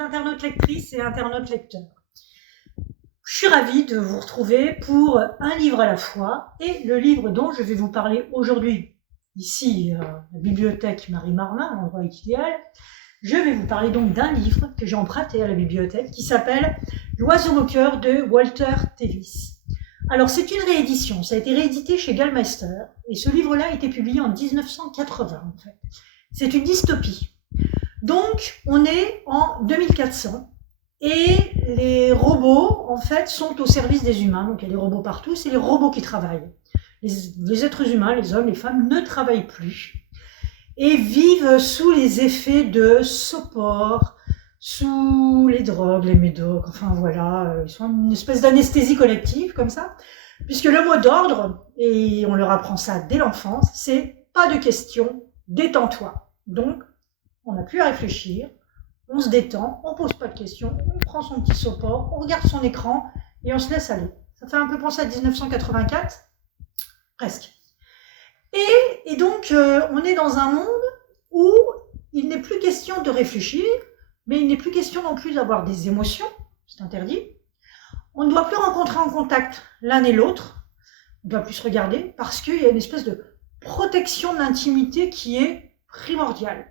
chers internautes lectrices et internautes lecteurs. Je suis ravie de vous retrouver pour un livre à la fois, et le livre dont je vais vous parler aujourd'hui, ici, la bibliothèque Marie-Marvin, l'endroit idéal. Je vais vous parler donc d'un livre que j'ai emprunté à la bibliothèque qui s'appelle L'oiseau moqueur de Walter Tevis. Alors c'est une réédition, ça a été réédité chez Gallmeister, et ce livre-là a été publié en 1980 en fait. C'est une dystopie. Donc on est en 2400 et les robots en fait sont au service des humains, donc il y a des robots partout, c'est les robots qui travaillent. Les êtres humains, les hommes, les femmes ne travaillent plus et vivent sous les effets de sopor, sous les drogues, les médocs, enfin voilà, ils sont une espèce d'anesthésie collective comme ça, puisque le mot d'ordre, et on leur apprend ça dès l'enfance, c'est pas de question, détends-toi. Donc, on n'a plus à réfléchir, on se détend, on pose pas de questions, on prend son petit sopor, on regarde son écran et on se laisse aller. Ça fait un peu penser à 1984, presque. Et donc, on est dans un monde où il n'est plus question de réfléchir, mais il n'est plus question non plus d'avoir des émotions, c'est interdit. On ne doit plus rencontrer en contact l'un et l'autre, on ne doit plus se regarder, parce qu'il y a une espèce de protection de l'intimité qui est primordiale.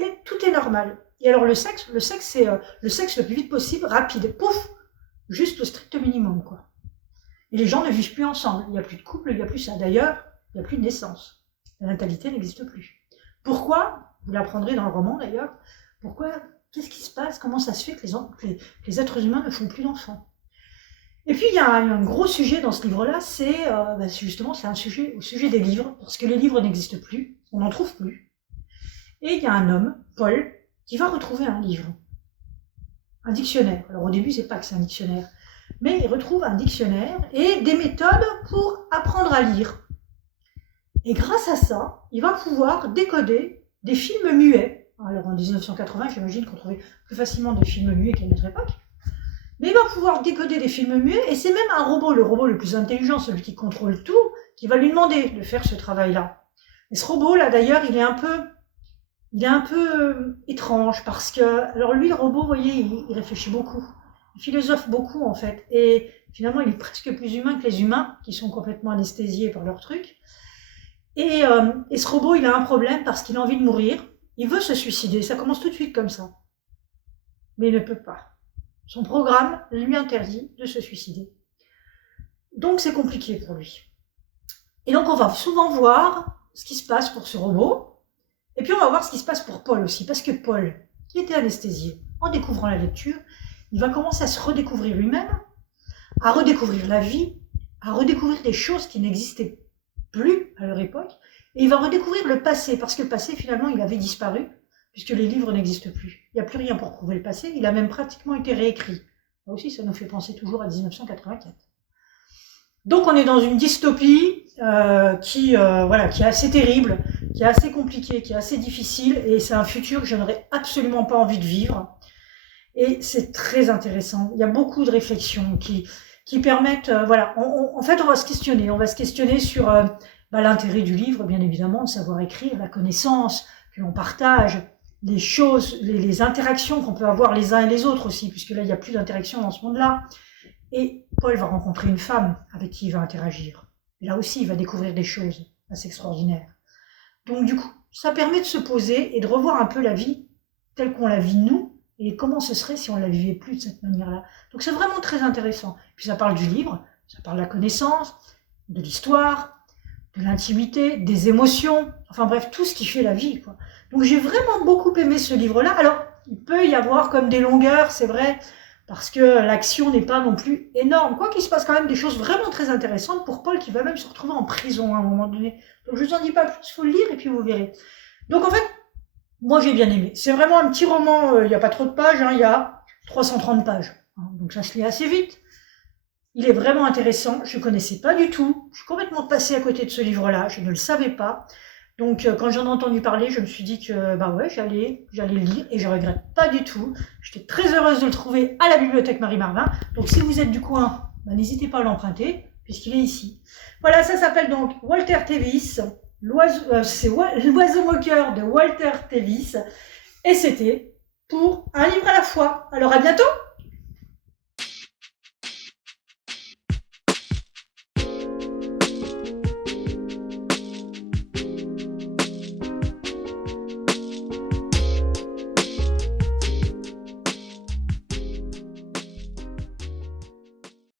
Et tout est normal. Et alors le sexe c'est le sexe le plus vite possible, rapide, pouf, juste le strict minimum, quoi. Et les gens ne vivent plus ensemble, il n'y a plus de couple, il n'y a plus ça. D'ailleurs, il n'y a plus de naissance. La natalité n'existe plus. Pourquoi? Vous l'apprendrez dans le roman d'ailleurs. Pourquoi? Qu'est-ce qui se passe? Comment ça se fait que les êtres humains ne font plus d'enfants? Et puis il y a un gros sujet dans ce livre-là, c'est justement c'est un sujet au sujet des livres, parce que les livres n'existent plus, on n'en trouve plus. Et il y a un homme, Paul, qui va retrouver un livre, un dictionnaire. Alors au début, c'est pas que c'est un dictionnaire, mais il retrouve un dictionnaire et des méthodes pour apprendre à lire. Et grâce à ça, il va pouvoir décoder des films muets. Alors en 1980, j'imagine qu'on trouvait plus facilement des films muets qu'à notre époque. Mais il va pouvoir décoder des films muets, et c'est même un robot, le robot le plus intelligent, celui qui contrôle tout, qui va lui demander de faire ce travail-là. Et ce robot-là, d'ailleurs, il est un peu étrange, parce que, alors lui, le robot, vous voyez, il réfléchit beaucoup. Il philosophe beaucoup, en fait. Et finalement, il est presque plus humain que les humains, qui sont complètement anesthésiés par leur truc. Et ce robot, il a un problème, parce qu'il a envie de mourir. Il veut se suicider, ça commence tout de suite comme ça. Mais il ne peut pas. Son programme lui interdit de se suicider. Donc c'est compliqué pour lui. Et donc on va souvent voir ce qui se passe pour ce robot, et puis on va voir ce qui se passe pour Paul aussi, parce que Paul, qui était anesthésié, en découvrant la lecture, il va commencer à se redécouvrir lui-même, à redécouvrir la vie, à redécouvrir des choses qui n'existaient plus à leur époque, et il va redécouvrir le passé, parce que le passé finalement il avait disparu, puisque les livres n'existent plus. Il n'y a plus rien pour prouver le passé, il a même pratiquement été réécrit. Là aussi, ça nous fait penser toujours à 1984. Donc on est dans une dystopie qui est assez terrible, qui est assez compliquée, qui est assez difficile, et c'est un futur que je n'aurais absolument pas envie de vivre. Et c'est très intéressant. Il y a beaucoup de réflexions qui permettent... en fait, on va se questionner sur l'intérêt du livre, bien évidemment, de savoir écrire, la connaissance que l'on partage, les choses, les interactions qu'on peut avoir les uns et les autres aussi, puisque là, il n'y a plus d'interaction dans ce monde-là. Et Paul va rencontrer une femme avec qui il va interagir. Et là aussi, il va découvrir des choses assez extraordinaires. Donc du coup, ça permet de se poser et de revoir un peu la vie telle qu'on la vit nous, et comment ce serait si on ne la vivait plus de cette manière-là. Donc c'est vraiment très intéressant. Puis ça parle du livre, ça parle de la connaissance, de l'histoire, de l'intimité, des émotions, enfin bref, tout ce qui fait la vie, quoi. Donc j'ai vraiment beaucoup aimé ce livre-là. Alors, il peut y avoir comme des longueurs, c'est vrai, parce que l'action n'est pas non plus énorme. Quoi qu'il se passe quand même des choses vraiment très intéressantes pour Paul, qui va même se retrouver en prison à un moment donné. Donc je ne vous en dis pas plus, il faut le lire et puis vous verrez. Donc en fait, moi j'ai bien aimé. C'est vraiment un petit roman, il n'y a pas trop de pages, il y a 330 pages. Donc ça se lit assez vite. Il est vraiment intéressant, je ne connaissais pas du tout. Je suis complètement passée à côté de ce livre-là, je ne le savais pas. Donc quand j'en ai entendu parler, je me suis dit que j'allais le lire, et je ne regrette pas du tout. J'étais très heureuse de le trouver à la bibliothèque Marie-Marvin. Donc si vous êtes du coin, n'hésitez pas à l'emprunter, puisqu'il est ici. Voilà, ça s'appelle donc Walter Tevis, c'est l'oiseau moqueur de Walter Tevis, et c'était pour un livre à la fois. Alors à bientôt!